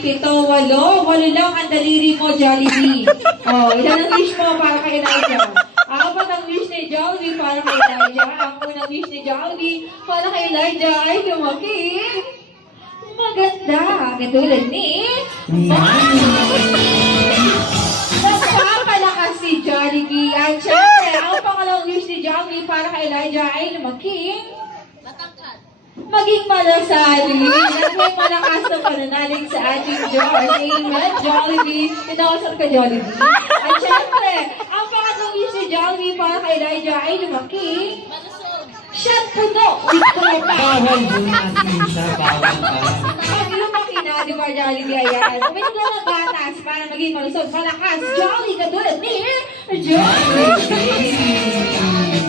7, 8. 8 lang ang daliri mo, Jollibee. Oh, ilan ang wish mo para kay Elijah? 4 ang wish ni Jollibee para kay Elijah. Ang unang wish ni Jollibee para kay Elijah ay lumaki. Maganda. Katulad ni nagpapalakas si Jollibee. At syempre, ang pangalawang wish ni Jollibee para kay Elijah ay lumaki. Maging malasali at may malakas na pananalig sa ating Diyos. Amen, Jollibee. Tinawasal ka, Jollibee. At syempre, ang pangatlong wish ni Jollibee para kay Elijah ay lumaki. Shut puno! Bawal po natin siya, bawal pa. Pag lumaki na, di ba, Jollibee, ayan. Uminom lang ng gatas para maging malusog, malakas, jolly, katulad ni Jollibee.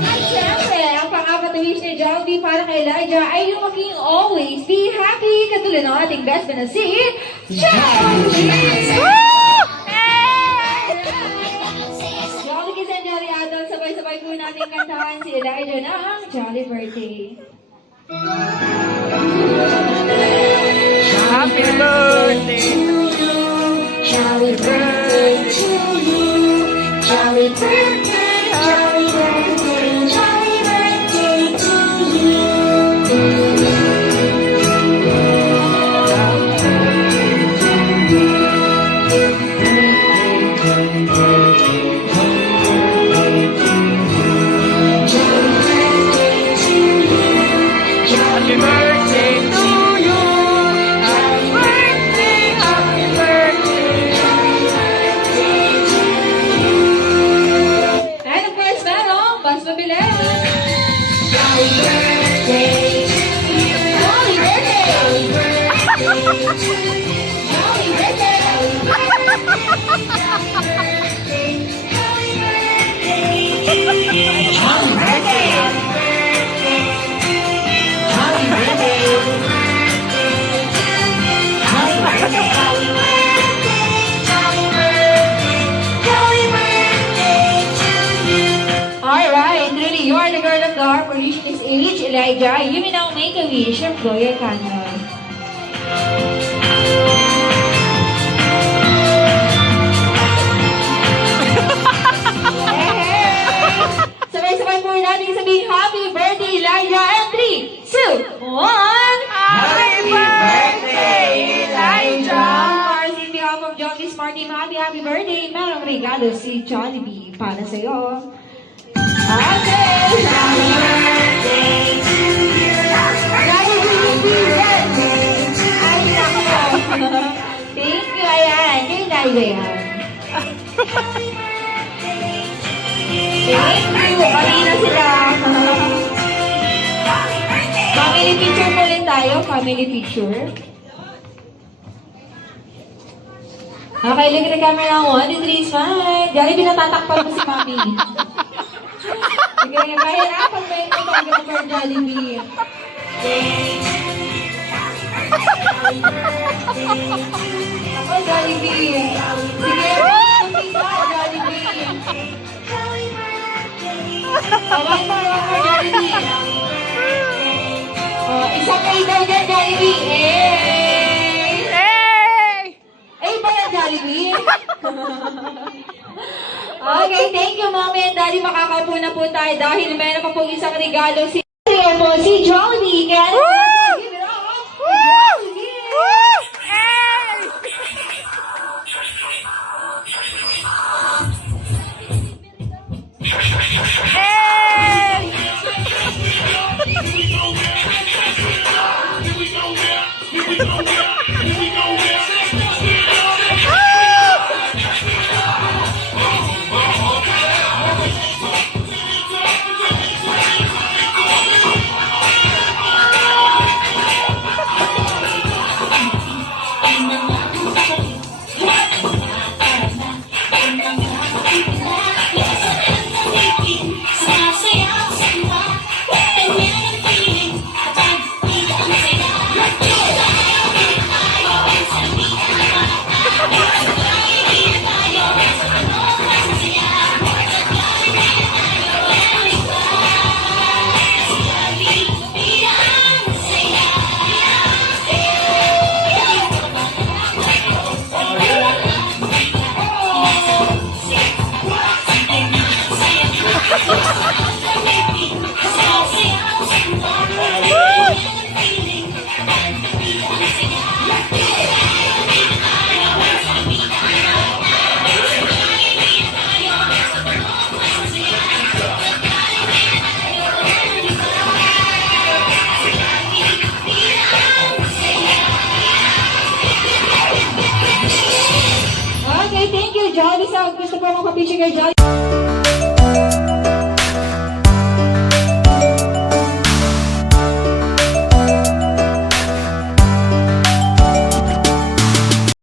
At syempre, ang pang-apat na wish ni Jollibee para kay Elijah ay lumaking always be happy, katulad ng ating best friend na si Jollibee. Jolly Kids and Jolly Adults, sabay-sabay po natin kantahan si Elijah ng Jolly Birthday. Happy birthday to you. Jolly birthday to you. Jolly birthday, jolly birthday, jolly birthday to you. Happy birthday to you. Happy birthday, happy birthday. And of course, merong bus pabilis. Jolly birthday to you. Jolly birthday. Jolly birthday. Jolly birthday. Alright, really, you are the girl of the heart for reaching this age, Elijah. You may now make a wish and blow your candle. Sabay-sabay po natin sabihin, happy birthday, Elijah! And 3, 2, 1! Happy birthday, Elijah. On behalf of Jollibee Smart Team, happy birthday! Merong regalo si Jollibee para sa'yo. Okay! Happy birthday to you! Jollibee, birthday! Ay, nako! Thank you, ayan. Kay Elijah yan. Thank you! Kanina sila. Family picture po rin tayo. Family picture. Okay, look at the camera. 1, 2, 3, smile. Jollibee, natatakpan mo si Mami. Sige, kahirapan mo yung pagkakas for Jollibee. Ako, Jollibee. Sige, kunti ka, Jollibee. Tawag mo for Jollibee. Oh, isang A daw dyan, Jollibee. Hey! Eh, ba yan, Jollibee? Okay, thank you, Mommy and Daddy. Makakaupo na po tayo dahil meron pa pong isang regalo si Jollibee. Kaya give it up to Jollibee. Okay, thank you, Jolly. So, gusto po mong papicture kay Jolly.